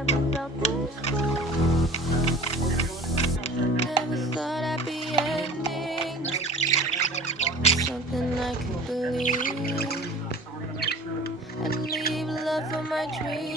never felt this way. Never thought I'd be ending something I could believe. I'd leave love for my dreams.